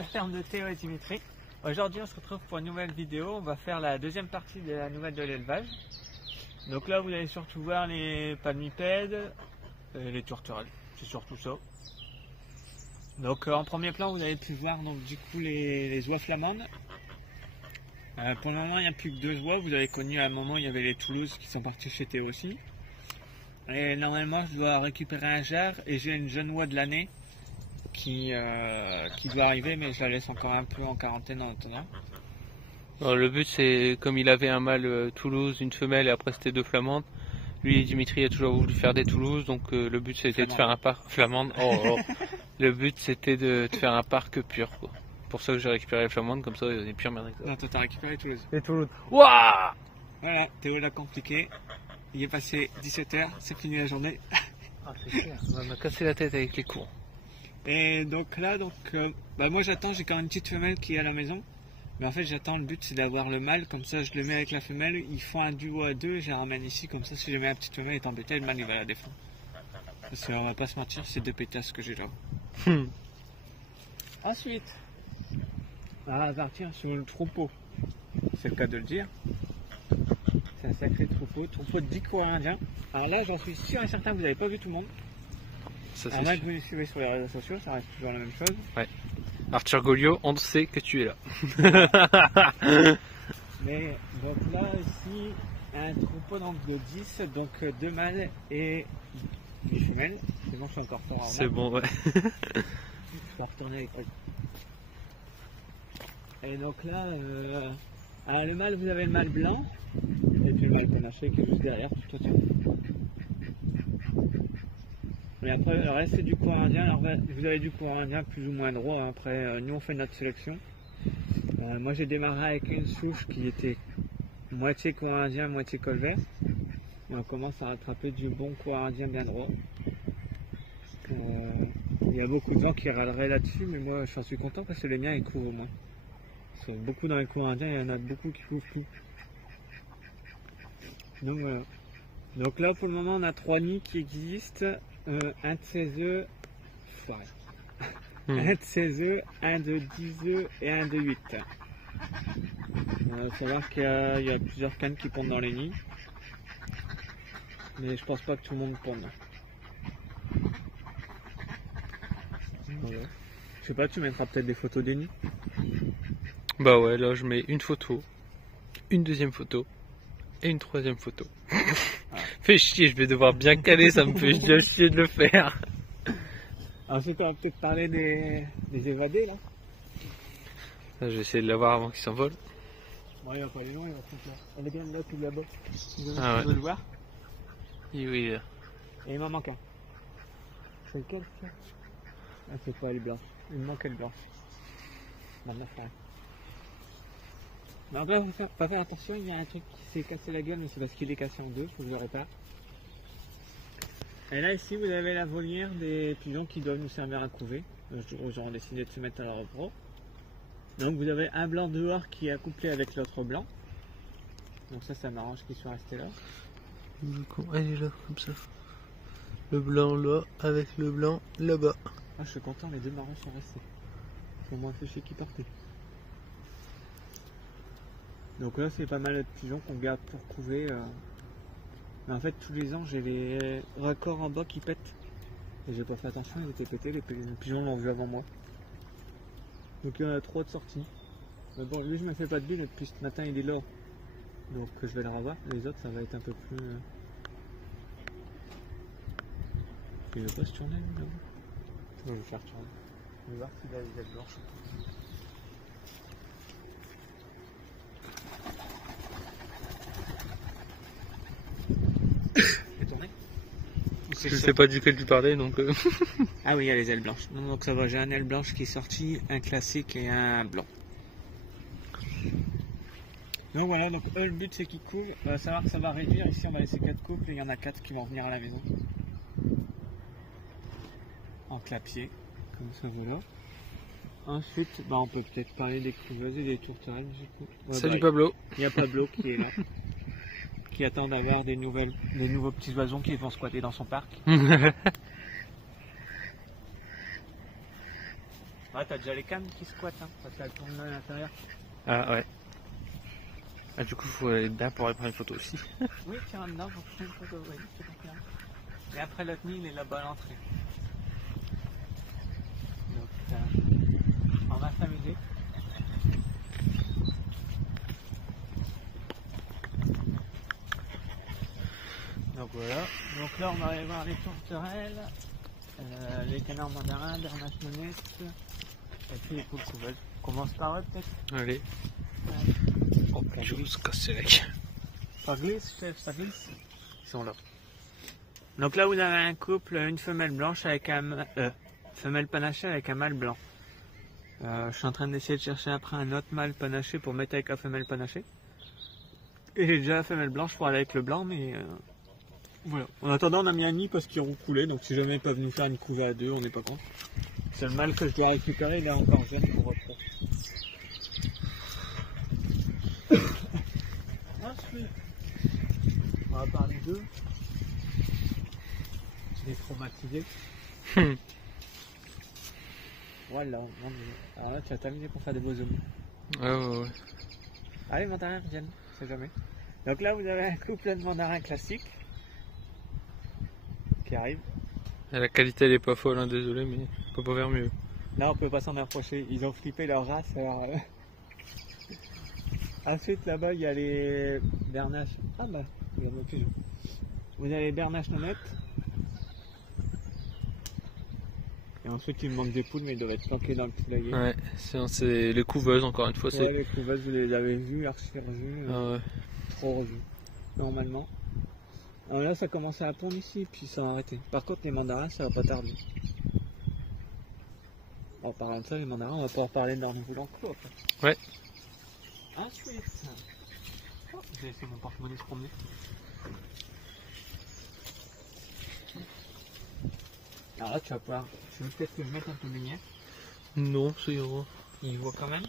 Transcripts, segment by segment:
la ferme de Théo et Dimitri. Aujourd'hui on se retrouve pour une nouvelle vidéo, on va faire la deuxième partie de la nouvelle de l'élevage. Donc là vous allez surtout voir les palmipèdes, les tourterelles, c'est surtout ça. Donc en premier plan vous avez pu voir donc, du coup les oies flamandes. Pour le moment il n'y a plus que 2 oies, vous avez connu à un moment il y avait les Toulouse qui sont partis chez Théo aussi. Et normalement je dois récupérer un jar et j'ai une jeune oie de l'année qui doit arriver, mais je la laisse encore un peu en quarantaine en attendant. Alors, le but c'est, comme il avait un mâle Toulouse, une femelle et après c'était 2 flamandes, lui Dimitri a toujours voulu faire des Toulouse, donc le but c'était de faire un parc flamande. Le but c'était de faire un parc pur quoi. Pour ça que j'ai récupéré les flamandes, comme ça il est pure merde. Non, toi t'as récupéré Toulouse. Les Toulouse. Waouh! Voilà, Théo l'a compliqué. Il est passé 17h, c'est fini la journée. Ah c'est clair, on va me casser la tête avec les cours. Et donc là, moi j'attends, j'ai quand même une petite femelle qui est à la maison. Mais en fait j'attends, le but c'est d'avoir le mâle, comme ça je le mets avec la femelle, ils font un duo à 2 et je la ramène ici, comme ça si jamais la petite femelle est embêtée, le mâle il va la défendre. Parce qu'on va pas se mentir, c'est 2 pétasses que j'ai là. Ensuite, on va partir sur le troupeau. C'est le cas de le dire. C'est un sacré troupeau de 10 coureurs indiens. Alors là j'en suis sûr et certain que vous n'avez pas vu tout le monde. Alors là que vous me suivez sur les réseaux sociaux, ça reste toujours la même chose. Ouais. Arthur Goliot, on sait que tu es là. Mais donc là aussi, un troupeau donc, de 10, donc 2 mâles et 10 femelles. C'est bon, je suis encore fort. C'est bon, ouais. Je vais retourner avec eux. Et donc là, alors le mâle, vous avez le mâle blanc, et puis le mâle panaché qui est juste derrière, tout autour. Mais après, le reste c'est du coureur indien. Alors, vous avez du coureur indien plus ou moins droit. Après, nous on fait notre sélection. Moi j'ai démarré avec une souche qui était moitié coureur indien, moitié col vert. Et on commence à rattraper du bon coureur indien bien droit. Il y a beaucoup de gens qui râleraient là-dessus, mais moi j'en suis content parce que les miens ils couvrent au moins. Parce que beaucoup dans les coureurs indiens, il y en a beaucoup qui couvrent tout. Donc voilà. Donc là pour le moment on a 3 nids qui existent. Un de ces œufs, un de ces œufs, un de 10 œufs et un de 8. Il faut savoir qu'il y a plusieurs cannes qui pondent dans les nids. Mais je pense pas que tout le monde ponde. Voilà. Je sais pas, tu mettras peut-être des photos des nids. Bah ouais, là je mets une photo, une deuxième photo et une troisième photo. Fais chier, je vais devoir bien caler, ça me fait bien chier de le faire. Ensuite, on va peut-être parler des évadés là. Là, je vais essayer de l'avoir avant qu'il s'envole. Bon, il va pas aller loin, il va peut-être là. Elle est bien là, tout là-bas. Ah ouais. Tu veux le voir? Oui. Et il m'en manque un. C'est lequel ça? Ah, c'est pas, elle est blanche. Il me manque elle blanche. Maintenant, frère. Mais encore, faut pas faire attention, il y a un truc qui s'est cassé la gueule, mais c'est parce qu'il est cassé en 2, faut que je le répare. Et là, ici, vous avez la volière des pigeons qui doivent nous servir à couver. J'aurais décidé de se mettre à leur repos. Donc, vous avez un blanc dehors qui est accouplé avec l'autre blanc. Donc ça m'arrange qu'ils soient restés là. Elle est là, comme ça. Le blanc là, avec le blanc là-bas. Ah, je suis content, les 2 marrons sont restés. C'est au moins fait chier qui partait. Donc là, c'est pas mal de pigeons qu'on garde pour couver. Mais en fait, tous les ans, j'ai les raccords en bas qui pètent. Et j'ai pas fait attention, ils étaient pétés, les pigeons l'ont vu avant moi. Donc il y en a 3 de sortie. Mais bon, lui, je me fais pas de bile, et puis ce matin, il est là. Donc je vais le revoir. Les autres, ça va être un peu plus... Il veut pas se tourner, lui, là. Je vais le faire tourner. Je vais voir s'il a les ailes blanches. Je sais pas duquel tu parlais donc. Ah oui, il y a les ailes blanches. Non, donc ça va, j'ai un aile blanche qui est sorti, un classique et un blanc. Donc voilà, donc eux le but c'est qu'ils couvrent. On va savoir que ça va réduire. Ici on va laisser 4 couples et il y en a 4 qui vont venir à la maison. En clapier, comme ça voilà. Ensuite, on peut peut-être parler des couveuses et des tourterelles du coup. Ouais, Salut Pablo. Il y a Pablo qui est là. Qui attend d'avoir des nouveaux petits oiseaux qui vont squatter dans son parc. Ah, t'as déjà les cannes qui squattent, hein, parce qu'elles tournent là à l'intérieur. Ah ouais. Ah, du coup, il faut aller dedans pour aller prendre une photo aussi. Oui, tiens, dedans, faut prendre une photo, oui, c'est pas clair. Et après, l'autre nid, il est là-bas à l'entrée. Donc, on va s'amuser. Donc voilà. Donc là, on va aller voir les tourterelles, les canards mandarins, bernaches monettes, et puis les poules couveuses. On commence par eux, peut-être. Allez. Oh, je vais se casser la gueule. Ça glisse, chef, ça glisse. Ils sont là. Donc là, vous avez un couple, une femelle blanche avec femelle panachée avec un mâle blanc. Je suis en train d'essayer de chercher après un autre mâle panaché pour mettre avec la femelle panachée. Et j'ai déjà la femelle blanche pour aller avec le blanc, mais voilà. En attendant, on a mis un nid parce qu'ils ont coulé, donc si jamais ils peuvent nous faire une couvée à deux, on n'est pas contre. C'est le mâle que je dois récupérer, il est encore jeune pour reprendre. Ensuite, on va parler d'eux. Des traumatisés. Voilà, mon Dieu. Alors là, tu as terminé pour faire des beaux hommes. Ouais. Allez, mandarins reviennent, on sait jamais. Donc là, vous avez un couple de mandarins classiques qui arrive. La qualité elle est pas folle, hein, désolé, mais on peut pas faire mieux. Là, on peut pas s'en approcher. Ils ont flippé leur race. Alors, Ensuite, là-bas, il y a les bernaches. Ah bah, il y en a plus. Vous avez les bernaches nonettes. Et ensuite, il me manque des poules, mais ils doivent être planqués dans le poulailler. Ouais, c'est les couveuses, encore une fois. Ouais, les couveuses, vous les avez vues, archi-revues. Ah ouais. Trop revues, normalement. Alors là, ça commence à pondre ici, puis ça a arrêté. Par contre, les mandarins, ça va pas tarder. En parlant de ça, les mandarins, on va pouvoir parler de leur nouveau enclos après. Ouais. Ensuite, j'ai laissé mon porte-monnaie se promener. Alors là, tu vas pouvoir. Tu veux peut-être que je mette un peu de lumière? Non, c'est gros. Il voit quand même.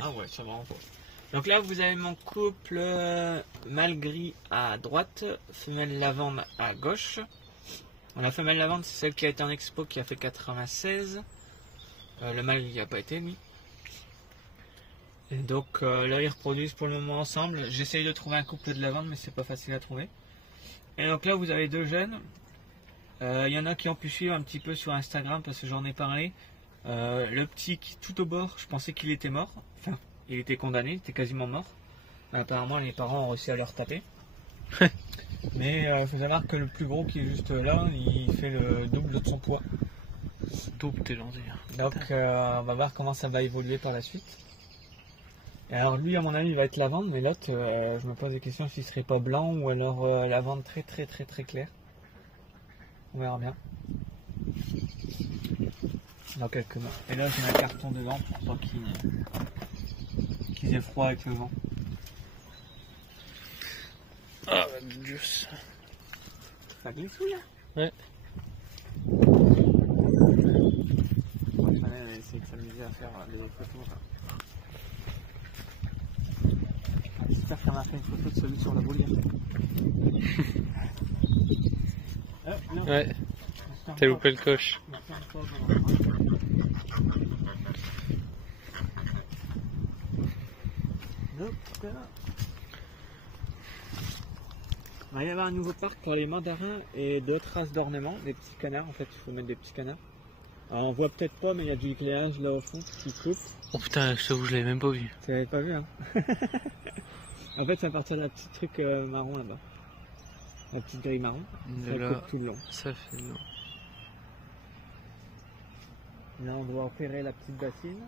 Ah ouais, ça va en voit. Donc là, vous avez mon couple mâle gris à droite, femelle lavande à gauche. La femelle lavande, c'est celle qui a été en expo, qui a fait 96. Le mâle, il n'y a pas été, lui. Et donc là, ils reproduisent pour le moment ensemble. J'essaye de trouver un couple de lavande, mais c'est pas facile à trouver. Et donc là, vous avez deux jeunes. Il y en a qui ont pu suivre un petit peu sur Instagram parce que j'en ai parlé. Le petit qui tout au bord, je pensais qu'il était mort. Enfin, il était condamné, il était quasiment mort. Apparemment, les parents ont réussi à le retaper. Mais il faut savoir que le plus gros qui est juste là, il fait le double de son poids. Double, t'es gentil. Donc on va voir comment ça va évoluer par la suite. Et alors lui, à mon avis, il va être lavande, mais l'autre, je me pose des questions s'il serait pas blanc ou alors lavande très claire. On verra bien. Dans quelques mois. Et là, j'ai un carton dedans pour pas qu'ils aient froid avec le vent. Ah, Dieu. Ça glisse ou là? Ouais. On va essayer de s'amuser à faire des photos. J'espère qu'elle m'a fait une photo de celui sur la boulière. Ouais. T'as loupé le coche. Il va y avoir un nouveau parc pour les mandarins et d'autres races d'ornements, des petits canards en fait, il faut mettre des petits canards. Alors on voit peut-être pas mais il y a du éclairage là au fond qui coupe. Oh putain, je t'avoue, je l'avais même pas vu. Tu l'avais pas vu hein. En fait c'est à partir d'un petit truc marron là-bas. La petite grille marron, ça coupe tout le long. Ça fait long. Là on doit opérer la petite bassine.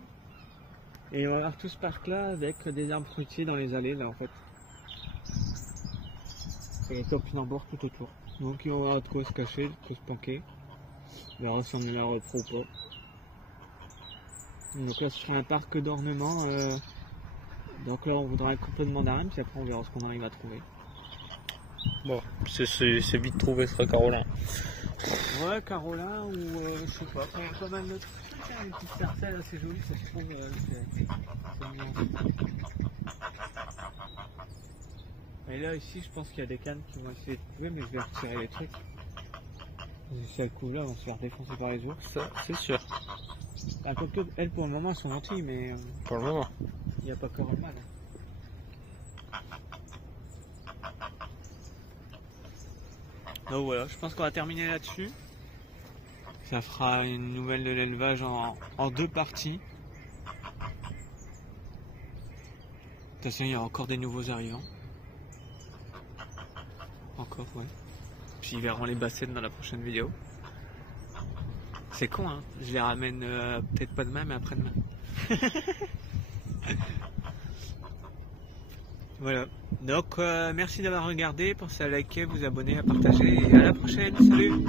Et on va avoir tout ce parc là avec des arbres fruitiers dans les allées là en fait. Et les topinambours tout autour. Donc il va y avoir de quoi se cacher, de quoi se planquer. On verra si on est là repro ou pas. Donc là ce sera un parc d'ornement. Donc là on voudra un couple de mandarins, puis après on verra ce qu'on arrive à trouver. Bon, c'est vite trouvé, ce sera Carolin. Ouais, Carolin ou je sais pas, il y a pas mal de trucs. Il y a une petite parcelle assez jolie, ça se trouve. Et là ici je pense qu'il y a des cannes qui vont essayer de couver, mais je vais retirer les trucs. Si elles couvent là, elles vont se faire défoncer par les ours. Ça, c'est sûr. Ah, quoique, elles pour le moment sont gentilles, mais Pour le moment. il n'y a pas que mal. Donc voilà, je pense qu'on va terminer là-dessus. Ça fera une nouvelle de l'élevage en 2 parties. De toute façon, il y a encore des nouveaux arrivants. Encore, ouais. Puis ils verront les bassines dans la prochaine vidéo. C'est con, hein. Je les ramène peut-être pas demain, mais après-demain. Voilà. Donc, merci d'avoir regardé. Pensez à liker, vous abonner, à partager. Et à la prochaine. Salut!